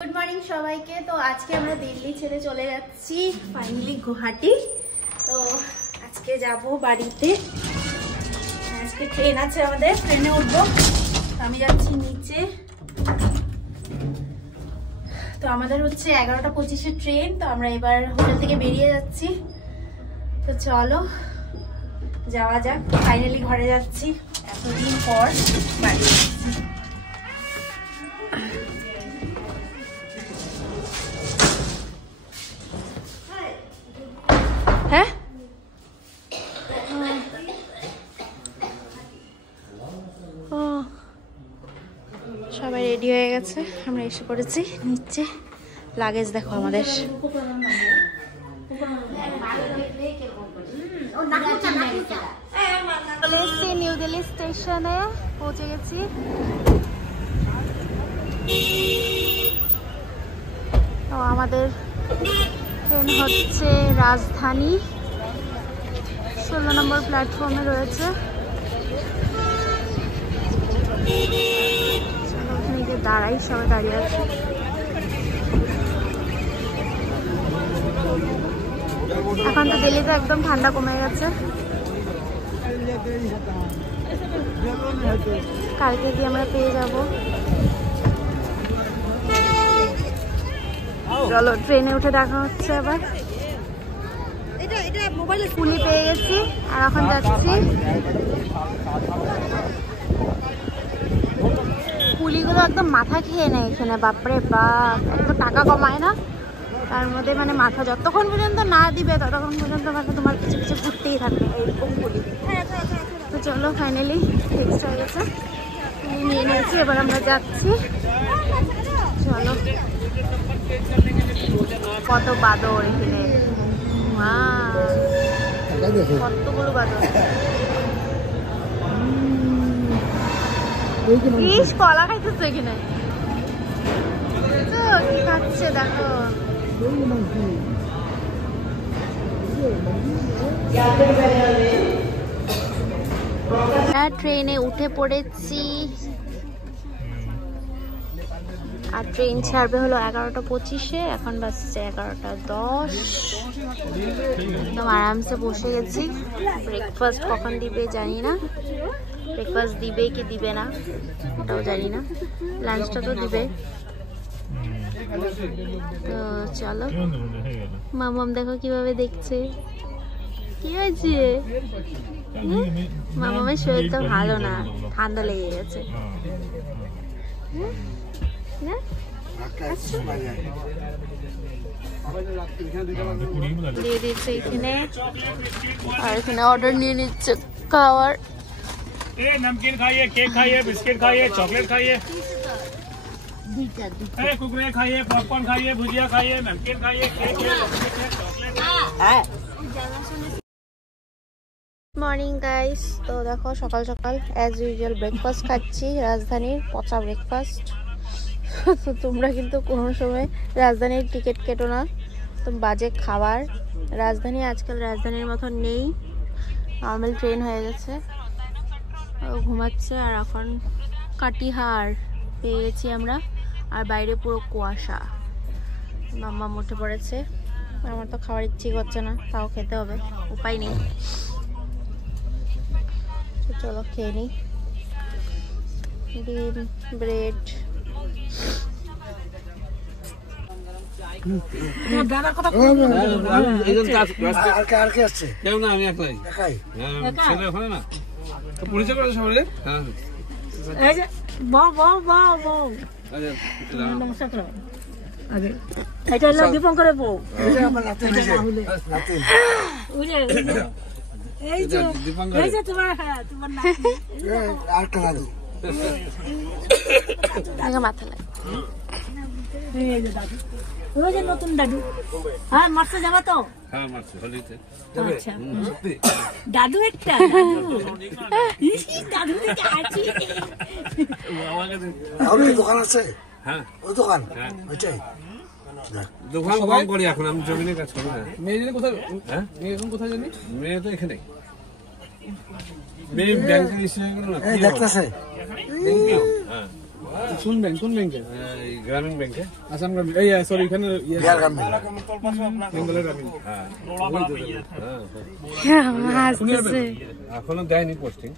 Good morning সবাইকে। তো আজকে আমরা দিল্লি ছেড়ে চলে যাচ্ছি ফাইনালি গুয়াহাটি। তো আজকে যাব বাড়িতে। আজকে ট্রেন আছে আমাদের, ট্রেনে উঠবো। আমি যাচ্ছি নিচে। তো আমাদের হচ্ছে 11:25-এর ট্রেন। তো আমরা এবার হোটেল থেকে বেরিয়ে যাচ্ছি। তো চলো যাওয়া যাক। ফাইনালি ঘরে যাচ্ছি এতদিন পর বাড়ি যাচ্ছি। হ্যাঁ সবাই রেডি হয়ে গেছে, আমরা এসে পড়েছি নিচে। লাগেজ দেখো আমাদের। নিউ দিল্লি স্টেশনে পৌঁছে গেছি। তো আমাদের ট্রেন হচ্ছে রাজধানী, 16 নম্বর প্ল্যাটফর্মে রয়েছে। ওখানে গিয়ে দাঁড়াই, সবাই দাঁড়িয়ে আছে। এখন তো দিল্লিতে একদম ঠান্ডা কমে গেছে। কালকে গিয়ে আমরা পেয়ে যাব। চলো ট্রেনে উঠে দেখা হচ্ছে আবার। পুলি পেয়ে গেছি আর এখন যাচ্ছি। পুলিগুলো একদম মাথা খেয়ে নেয় এখানে, বাপরে বাপ। একদম টাকা কমায় না, তার মধ্যে মানে মাথা যতক্ষণ পর্যন্ত না দিবে ততক্ষণ পর্যন্ত মানে তোমার কিছু কিছু ঘুরতেই থাকবে এইরকম পুলি। তো চলো ফাইনালি ফিক্সড হয়ে গেছে, নিয়ে নিয়েছি। এবার আমরা যাচ্ছি। চলো। কত বাদর এখানে, কতগুলো বাদর। ইস কলা খাইতেছে এখানে, তো কি খাচ্ছে দেখো। ট্রেনে উঠে পড়েছি আর ট্রেন ছাড়বে হলো 11:25-এ। এখন বাজছে 11:10। একদম আরামসে বসে গেছি। ব্রেকফাস্ট কখন দিবে জানি না, ব্রেকফাস্ট দিবে কি দিবে না ওটাও জানি না। লাঞ্চটা তো দিবে। তো চলো। মামাম দেখো কিভাবে দেখছে। কি হয়েছে? মামামের শরীর তো ভালো না, ঠান্ডা লেগে গেছে। দিয়ে দিচ্ছে এখানে, আর এখানে অর্ডার নিয়ে নিচ্ছে খাওয়ার। नमकीन खाइए, केक खाइए, बिस्किट खाइए, चॉकलेट खाइए, कुरकुरे खाइए, पॉपकॉर्न खाइए, भुजिया खाइए, नमकीन खाइए, केक মর্নিং গাইস। তো দেখো সকাল সকাল অ্যাজ ইউজুয়াল ব্রেকফাস্ট খাচ্ছি, রাজধানীর পচা ব্রেকফাস্ট। তো তোমরা কিন্তু কোনো সময় রাজধানীর টিকিট কেটো না, তো বাজে খাবার। রাজধানী আজকাল রাজধানীর মতন নেই, নর্মাল ট্রেন হয়ে গেছে। ঘুমাচ্ছে। আর এখন কাটিহার পেয়ে গেছি আমরা, আর বাইরে পুরো কুয়াশা। মাম্মা উঠে পড়েছে। আমার তো খাওয়ার ইচ্ছে করছে না, তাও খেতে হবে, উপায় নেই। চলো খেয়ে নিই। ডিম, ব্রেড। দীপঙ্করের বউ। মাথা লাগে নতুন দাদু। হ্যাঁ মার্চে যাবা তো? আচ্ছা দাদু একটা দাদু দোকান আছে। হ্যাঁ ওই দোকান ওইটাই দোকান কম করি এখন। আমি জমিনে কাজ করি না। মেয়ে জানি কোথায়? হ্যাঁ মেয়ে এখন কোথায় জানি? মেয়ে তো এখানে। মেয়ে ব্যাংকে এসে গেল না, দেখতেছে। হ্যাঁ কোন ব্যাংকে? গ্রামীণ ব্যাংকে। আসাম গ্রামীণ। এই সরি এখানে বিহার গ্রামীণ। বেঙ্গলের গ্রামীণ। হ্যাঁ। এখনো দেয়নি পোস্টিং।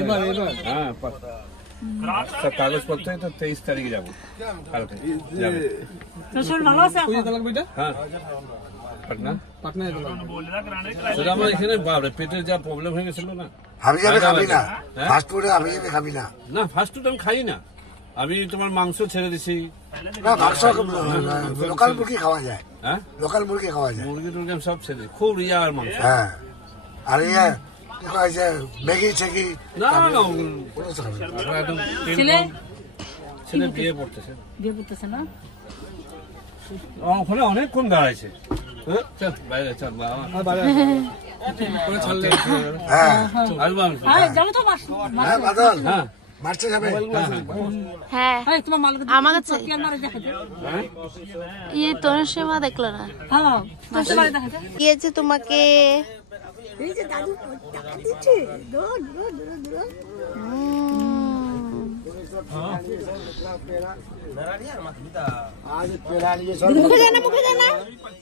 এবার হ্যাঁ কাগজপত্র তো 23 তারিখে যাবো কালকে যাবে। ভালো আছে হ্যাঁ পাটনা সেটা আমার এখানে বাবরে পেটের যা প্রবলেম হয়ে গেছিল না। আমি যাবে খাবি না ফাস্ট ফুডে আমি যাবে খাবি না। না ফাস্ট ফুড আমি খাই না, আমি তোমার মাংস ছেড়ে দিছি। না মাংস লোকাল মুরগি খাওয়া যায়। হ্যাঁ লোকাল মুরগি খাওয়া যায়। মুরগি টুরগি আমি সব ছেড়ে খুব রিয়ার মাংস। হ্যাঁ আর ইয়ে কি কয় যে ম্যাগি ছেগি না ছেলে বিয়ে পড়তেছে না ওখানে অনেকক্ষণ দাঁড়াইছে। চল বাইরে চল বাবা মারতে যাবে। হ্যাঁ আমার কাছে ইয়ে তোর সেবা দেখলো না গিয়েছে তোমাকে।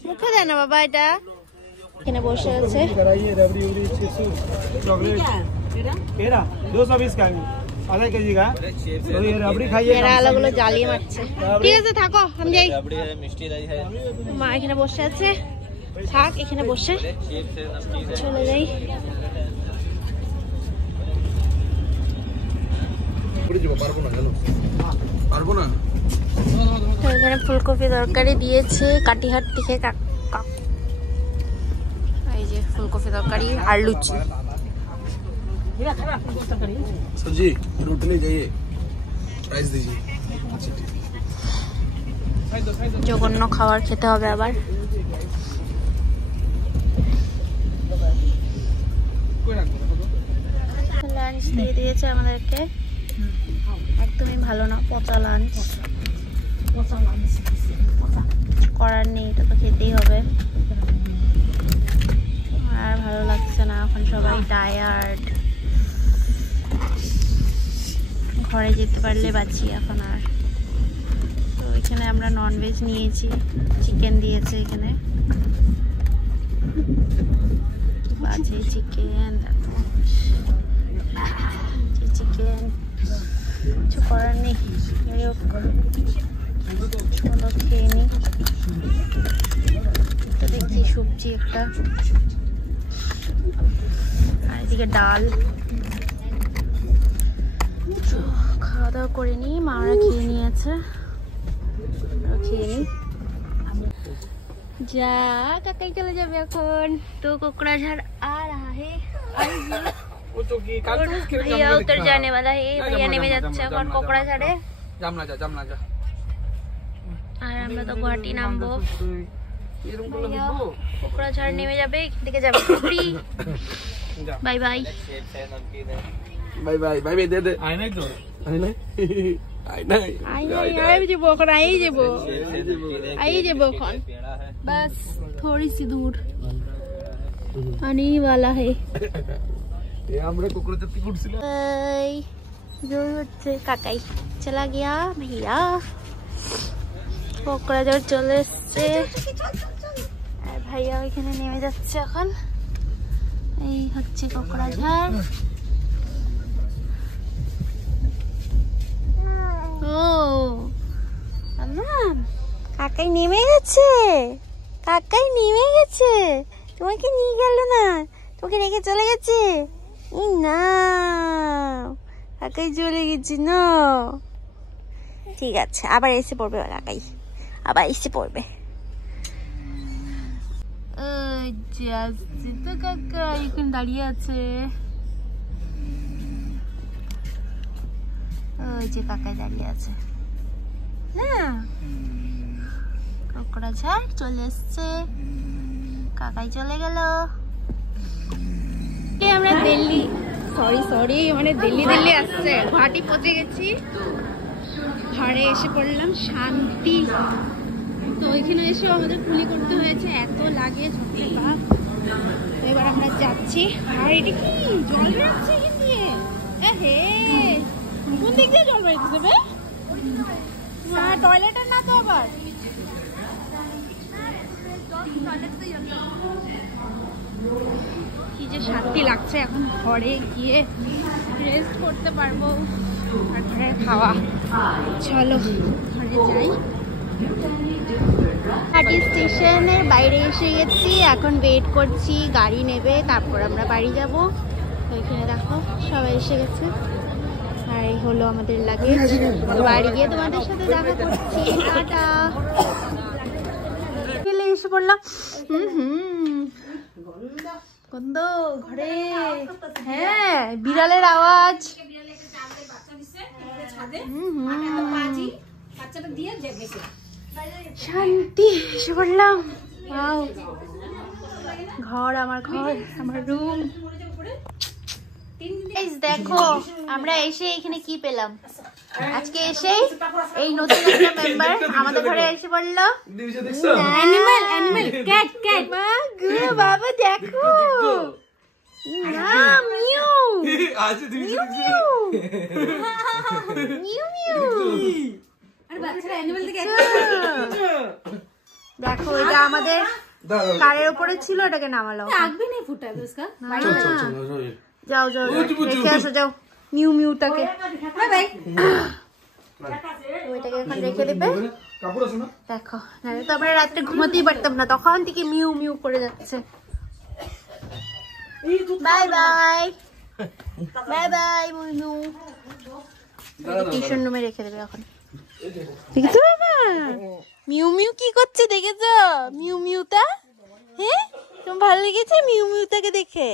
মুখে দেয় না বাবা, এটা এখানে বসে আছে। আলাগুলো জ্বালিয়ে মারছে। ঠিক আছে থাকো আমি যাই। মা এখানে বসে আছে, থাক এখানে বসে চলে যাই। এখানে ফুলকপি তরকারি দিয়েছে কাটিহাট থেকে। এই যে ফুলকপি তরকারি আর লুচি। सब्जी रोटी नहीं चाहिए, प्राइस दीजिए। জঘন্য খাবার খেতে হবে আবার। লাঞ্চ দিয়ে দিয়েছে আমাদেরকে, একদমই ভালো না, পচা লাঞ্চ। করার নেই, এটা তো খেতেই হবে। আর ভালো লাগছে না, এখন সবাই টায়ার্ড। ঘরে যেতে পারলে বাঁচি এখন আর। তো এখানে আমরা ননভেজ নিয়েছি, চিকেন দিয়েছে এখানে, আছে চিকেন, চিকেন, কিছু করার নেই। চলো খেয়ে নিই। তো দেখছি সবজি একটা, আর এদিকে ডাল। খাওয়া দাওয়া করে নিই, মারা খেয়ে নিয়েছে, খেয়ে নিই। যা কাকাই চলে যাবে এখন। তো कोकराझार आ रहा है, भैया उतर जाने वाला है। भैया নেমে যাচ্ছে এখন कोकराझारे। আর আমরা তো গুয়াহাটি নামবো। कोकराझार নেমে যাবে, এখান থেকে যাবে Puri. Bye bye bye bye bye bye दे दे आए नहीं तो आए नहीं आई যাবো এখন, आई যাবো এখন, बस थोड़ी सी दूर आने वाला है। ये हमरे कोकराझार की गुड सिला जो হচ্ছে কাকাই চলা গিয়া। भैया कोकराझार চলে এসেছে, আর ভাইয়া ওইখানে নেমে যাচ্ছে এখন। এই হচ্ছে कोकराझार। ও কাকাই নেমে গেছে, কাকাই নেমে গেছে। তোমাকে নিয়ে গেল না, তোমাকে রেখে চলে গেছে। না কাকাই চলে গেছে না। ঠিক আছে আবার এসে পড়বে কাকাই, আবার এসে পড়বে। আসছে তো কাকাই, এখন দাঁড়িয়ে আছে। ওই যে কাকাই দাঁড়িয়ে আছে না। কোকরাঝার চলে এসছে, কাকাই চলে গেল। আমরা দিল্লি সরি মানে দিল্লি আসছে, গুয়াহাটি পৌঁছে গেছি। ঘরে এসে পড়লাম, শান্তি। তো ওইখানে এসে আমাদের কুলি করতে হয়েছে, এত লাগে ঝটকে বাপ। এবার আমরা যাচ্ছি। আর এটা কি জল বেরোচ্ছে এখান দিয়ে? হে কোন দিক দিয়ে জল বেরোচ্ছে? টয়লেটের না তো আবার কি যে শান্তি লাগছে, এখন ঘরে গিয়ে রেস্ট করতে পারবো আর ঘরে খাওয়া। চলো ঘরে যাই। হাটি স্টেশনের বাইরে এসে গেছি, এখন ওয়েট করছি গাড়ি নেবে, তারপর আমরা বাড়ি যাব। তো এখানে দেখো সবাই এসে গেছে, আর এই হলো আমাদের লাগেজ। বাড়ি গিয়ে তোমাদের সাথে দেখা করছি, টাটা। এসে পড়লাম গন্ধ ঘরে, হ্যাঁ বিড়ালের আওয়াজ। শান্তি, এসে পড়লাম। ঘর, আমার ঘর, আমার রুম। দেখো আমরা এসে এখানে কি পেলাম। আজকে এসে এই নতুন একটা মেম্বার আমাদের ঘরে এসে পড়লো। Animal, animal, cat, cat. বাবা দেখো, দেখো এটা আমাদের কারের উপরে ছিল, এটাকে নামালো। যাও যাও দেখে আসো, যাও মিউ মিউটাকে। ওইটাকে এখন রেখে দেবে। দেখো নাহলে তো আমরা রাত্রে ঘুমাতেই পারতাম না, তখন থেকে মিউ মিউ করে যাচ্ছে। Bye bye, bye bye Munu. Tuition রুমে রেখে দেবে এখন। দেখেছো বাবা মিউ মিউ কি করছে, দেখেছো মিউ মিউটা? হ্যাঁ তোমার ভালো লেগেছে মিউ মিউটাকে দেখে?